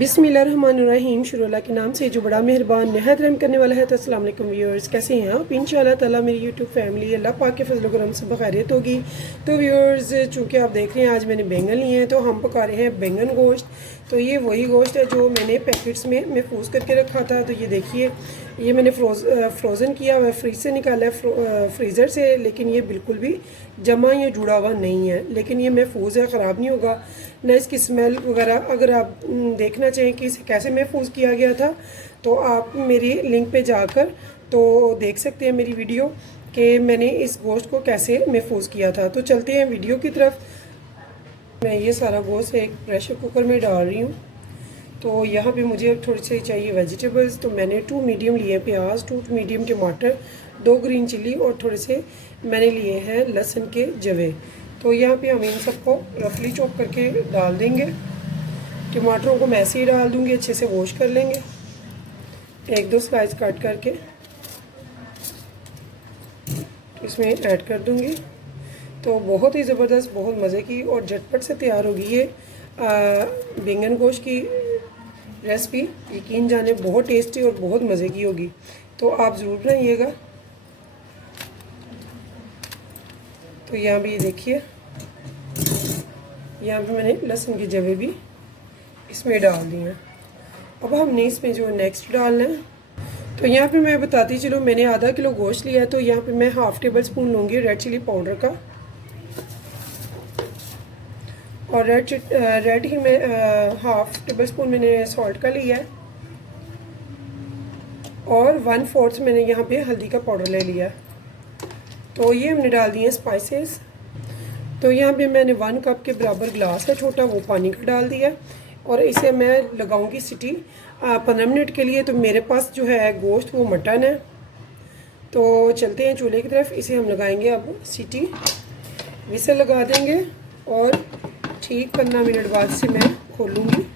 बिस्मिल्लाहिर्रहमानिर्रहीम। शुरू अल्लाह के नाम से जो बड़ा मेहरबान नहायत रहम करने वाला है। तो अस्सलाम वालेकुम व्यूअर्स, कैसे हैं आप? इंशाअल्लाह ताला मेरी यूट्यूब फैमिली अल्लाह पाक के फजल करम से बखैरियत होगी। तो व्यूअर्स, चूँकि आप देख रहे हैं आज मैंने बैंगन लिए हैं, तो हम पका रहे हैं बैंगन गोश्त। तो ये वही गोश्त है जो मैंने पैकेट्स में महफूज करके रखा था। तो ये देखिए, ये मैंने फ्रोज़न किया हुआ है, फ्रिज से निकाला है फ्रीज़र से, लेकिन ये बिल्कुल भी जमा या जुड़ा हुआ नहीं है, लेकिन ये महफूज है, ख़राब नहीं होगा ना। इसकी स्मेल वगैरह अगर आप देखना चाहें कि इसे कैसे महफूज किया गया था, तो आप मेरी लिंक पे जाकर तो देख सकते हैं मेरी वीडियो कि मैंने इस गोश्त को कैसे महफूज किया था। तो चलते हैं वीडियो की तरफ। मैं ये सारा गोश्त एक प्रेशर कुकर में डाल रही हूँ। तो यहाँ पे मुझे थोड़ी सी चाहिए वेजिटेबल्स। तो मैंने 2 मीडियम लिए प्याज, 2 मीडियम टमाटर, 2 ग्रीन चिली और थोड़े से मैंने लिए हैं लहसुन के जवे। तो यहाँ पे हम इन सबको रफली चॉप करके डाल देंगे। टमाटरों को मैं ऐसे ही डाल दूँगी, अच्छे से वॉश कर लेंगे, 1-2 स्लाइस काट करके इसमें ऐड कर दूँगी। तो बहुत ही ज़बरदस्त, बहुत मज़े की और झटपट से तैयार होगी ये बैंगन गोश्त की रेसिपी। यकीन जाने बहुत टेस्टी और बहुत मज़े की होगी, तो आप ज़रूर बनाइएगा। तो यहाँ भी देखिए, यहाँ पे मैंने लहसुन की जवे भी इसमें डाल दी हैं। अब हमने इसमें जो नेक्स्ट डालना है, तो यहाँ पे मैं बताती चलो, मैंने आधा किलो गोश्त लिया है। तो यहाँ पे मैं हाफ़ टेबल स्पून लूँगी रेड चिली पाउडर का, और रेड ही में हाफ़ टेबल स्पून मैंने सॉल्ट का लिया है, और 1/4 मैंने यहाँ पे हल्दी का पाउडर ले लिया है। तो ये हमने डाल दिए स्पाइसेस। तो यहाँ पे मैंने 1 कप के बराबर ग्लास है छोटा, वो पानी का डाल दिया, और इसे मैं लगाऊंगी सीटी 15 मिनट के लिए। तो मेरे पास जो है गोश्त वो मटन है। तो चलते हैं चूल्हे की तरफ, इसे हम लगाएंगे अब सीटी, विसल लगा देंगे, और ठीक 15 मिनट बाद से मैं खोलूँगी।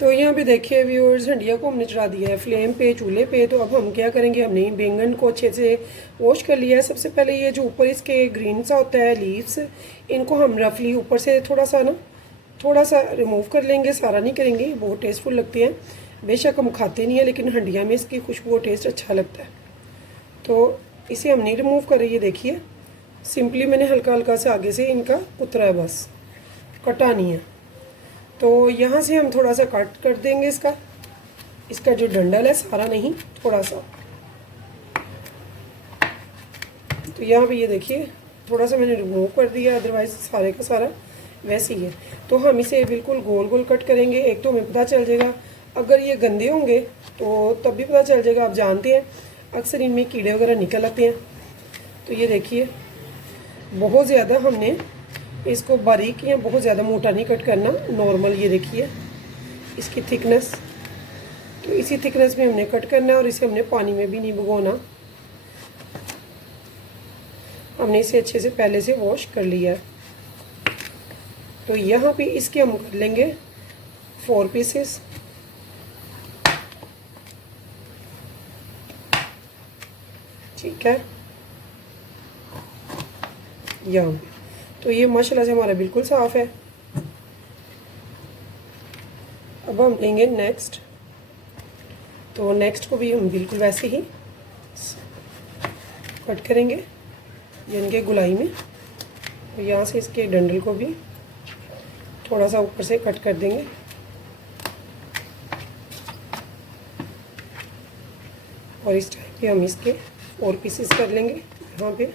तो यहाँ पे देखिए व्यूअर्स, हंडिया को हमने चढ़ा दिया है फ्लेम पे, चूल्हे पे। तो अब हम क्या करेंगे, हमने बैंगन को अच्छे से वॉश कर लिया है। सबसे पहले ये जो ऊपर इसके ग्रीन सा होता है लीव्स, इनको हम रफली ऊपर से थोड़ा सा रिमूव कर लेंगे, सारा नहीं करेंगे, बहुत टेस्टफुल लगते हैं। बेशक हम खाते नहीं हैं, लेकिन हंडिया में इसकी खुशबू और टेस्ट अच्छा लगता है। तो इसे हम नहीं रिमूव कर रही है, देखिए सिंपली मैंने हल्का हल्का से आगे से इनका कुतरा है, बस कटा नहीं है। तो यहाँ से हम थोड़ा सा कट कर देंगे इसका जो डंडल है, सारा नहीं, थोड़ा सा। तो यहाँ पे ये देखिए थोड़ा सा मैंने रिमूव कर दिया, अदरवाइज सारे का सारा वैसे ही है। तो हम इसे बिल्कुल गोल गोल कट करेंगे। एक तो हमें पता चल जाएगा, अगर ये गंदे होंगे तो तब भी पता चल जाएगा। आप जानते हैं अक्सर इनमें कीड़े वगैरह निकल आते हैं। तो ये देखिए, बहुत ज़्यादा हमने इसको बारीक या बहुत ज़्यादा मोटा नहीं कट करना, नॉर्मल। ये देखिए इसकी थिकनेस, तो इसी थिकनेस में हमने कट करना है, और इसे हमने पानी में भी नहीं भिगोना। हमने इसे अच्छे से पहले से वॉश कर लिया है। तो यहाँ पे इसके हम कर लेंगे 4 पीसेस। ठीक है, यहाँ पे तो ये माशाल्लाह से हमारा बिल्कुल साफ़ है। अब हम लेंगे नेक्स्ट। तो नेक्स्ट को भी हम बिल्कुल वैसे ही कट करेंगे, यानी कि गुलाई में। तो यहाँ से इसके डंडल को भी थोड़ा सा ऊपर से कट कर देंगे, और इस टाइप पे हम इसके 4 पीसेस कर लेंगे यहाँ पे।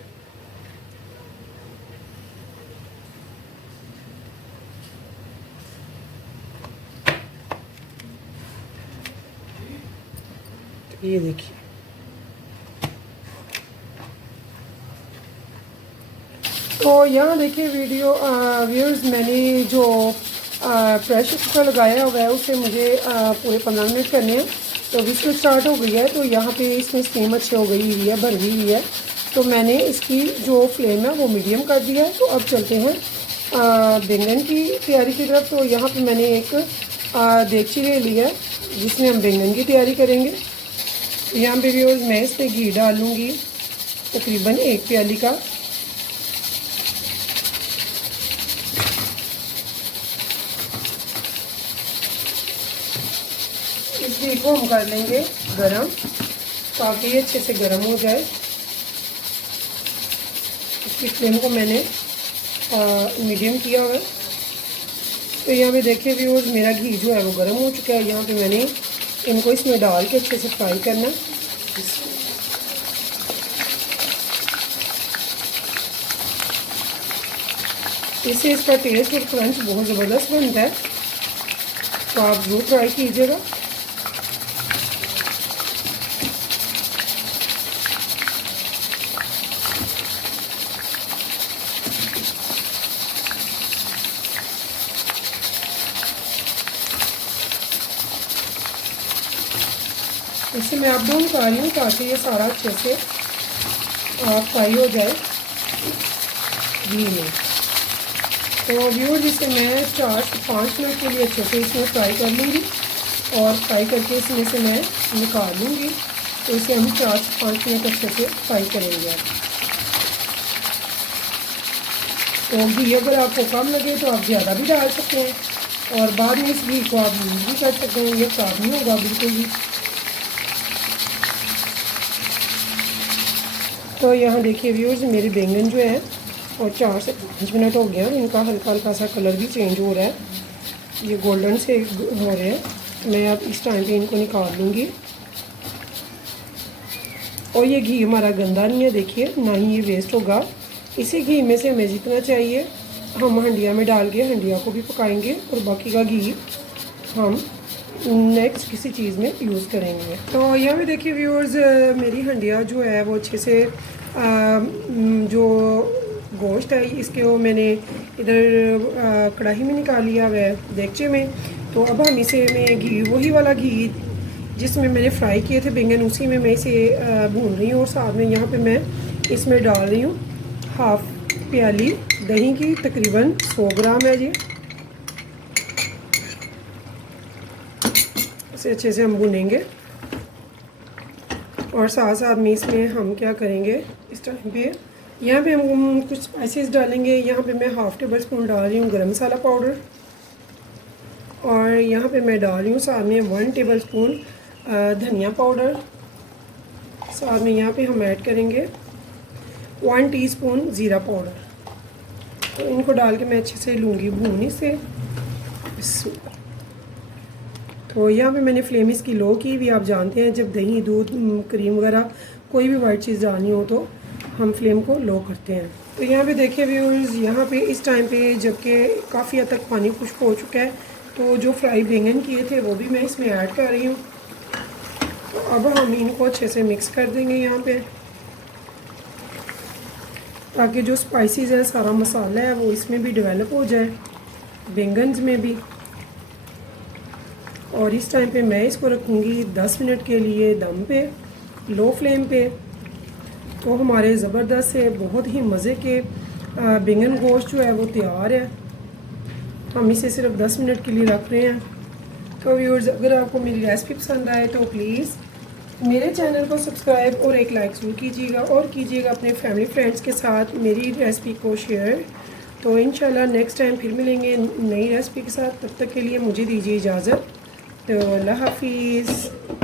ये देखिए, तो यहाँ देखिए व्यूअर्स, मैंने जो प्रेशर कुकर लगाया हुआ है उसे मुझे पूरे 15 मिनट करने हैं। तो विस्ल स्टार्ट हो गई है, तो यहाँ पे इसमें स्टीम अच्छी हो गई हुई है, भर गई हुई है। तो मैंने इसकी जो फ्लेम है वो मीडियम कर दिया है। तो अब चलते हैं बैंगन की तैयारी की तरफ। तो यहाँ पे मैंने एक देगची ले ली है जिसमें हम बैंगन की तैयारी करेंगे। यहाँ पे व्यूअर्स, मैं इस पर घी डालूँगी तकरीबन 1 प्याली का। इस घी को हम कर लेंगे गरम ताकि ये अच्छे से गरम हो जाए। इसकी फ्लेम को मैंने मीडियम किया हुआ है। तो यहाँ पे देखिए व्यूअर्स मेरा घी जो है वो गर्म हो चुका है। यहाँ पे मैंने इनको इसमें डाल के अच्छे से फ्राई करना। इससे इसका टेस्ट और क्रंच बहुत ज़बरदस्त बनता है, तो आप ज़रूर ट्राई कीजिएगा। इससे मैं आप दोनों खा रही हूँ ताकि ये सारा अच्छे से फ्राई हो जाए घी में। तो व्यूअर्स इसे मैं 4 से 5 मिनट के लिए अच्छे से इसमें फ्राई कर लूँगी और फ्राई करके इसमें से मैं निकाल लूँगी। तो इसे हम 4 से 5 मिनट अच्छे से फ्राई करेंगे। तो घी अगर आपको कम लगे तो आप ज़्यादा भी डाल सकते हैं और बाद में इस घी को आप यूज़ भी कर सकते हैं, ये खराब नहीं होगा बिल्कुल भी। तो यहाँ देखिए व्यूअर्स मेरे बैंगन जो है और 4 से 5 मिनट हो गया, इनका हल्का हल्का सा कलर भी चेंज हो रहा है, ये गोल्डन से हो रहे हैं। मैं अब इस टाइम पे इनको निकाल लूँगी। और ये घी हमारा गंदा नहीं है, देखिए ना ही ये वेस्ट होगा। इसी घी में से हमें जितना चाहिए हम हंडिया में डाल के हंडिया को भी पकाएंगे और बाकी का घी हम नेक्स्ट किसी चीज़ में यूज़ करेंगे। तो यहाँ पे देखिए व्यूअर्स मेरी हंडिया जो है वो अच्छे से जो गोश्त है इसके वो मैंने इधर कढ़ाई में निकाल लिया हुआ है देगचे में। तो अब हम इसे मैं घी वही वाला घी जिसमें मैंने फ्राई किए थे बैंगन उसी में मैं इसे भून रही हूँ। और साथ में यहाँ पे मैं इसमें डाल रही हूँ हाफ प्याली दही की, तकरीबन 100 ग्राम है जी। इसे अच्छे से हम भूनेंगे और साथ साथ में इसमें हम क्या करेंगे इस टाइम पे यहाँ पे हम कुछ स्पाइसेस डालेंगे। यहाँ पे मैं हाफ़ टेबल स्पून डाल रही हूँ गरम मसाला पाउडर और यहाँ पे मैं डाल रही हूँ साथ में 1 टेबल स्पून धनिया पाउडर। साथ में यहाँ पे हम ऐड करेंगे 1 टीस्पून ज़ीरा पाउडर। तो इनको डाल के मैं अच्छे से लूँगी भूनी से। तो यहाँ पे मैंने फ्लेम इसकी लो की हुई, आप जानते हैं जब दही दूध क्रीम वगैरह कोई भी वाइट चीज़ डालनी हो तो हम फ्लेम को लो करते हैं। तो यहाँ पे देखिए व्यूअर्स यहाँ पे इस टाइम पे जबकि काफ़ी हद तक पानी खुश्क हो चुका है, तो जो फ्राई बैंगन किए थे वो भी मैं इसमें ऐड कर रही हूँ। तो अब हम इनको अच्छे से मिक्स कर देंगे यहाँ पे ताकि जो स्पाइसेस है सारा मसाला है वो इसमें भी डेवलप हो जाए बैंगन में भी। और इस टाइम पे मैं इसको रखूँगी 10 मिनट के लिए दम पे, लो फ्लेम पे। तो हमारे ज़बरदस्त से बहुत ही मज़े के बैंगन गोश्त जो है वो तैयार है। हम इसे सिर्फ 10 मिनट के लिए रख रहे हैं। तो व्यूअर्स अगर आपको मेरी रेसिपी पसंद आए तो प्लीज़ मेरे चैनल को सब्सक्राइब और एक लाइक ज़रूर कीजिएगा और कीजिएगा अपने फैमिली फ्रेंड्स के साथ मेरी रेसिपी को शेयर। तो इंशाल्लाह नेक्स्ट टाइम फिर मिलेंगे नई रेसिपी के साथ। तब तक के लिए मुझे दीजिए इजाज़त। तो अल्लाह हाफिज़।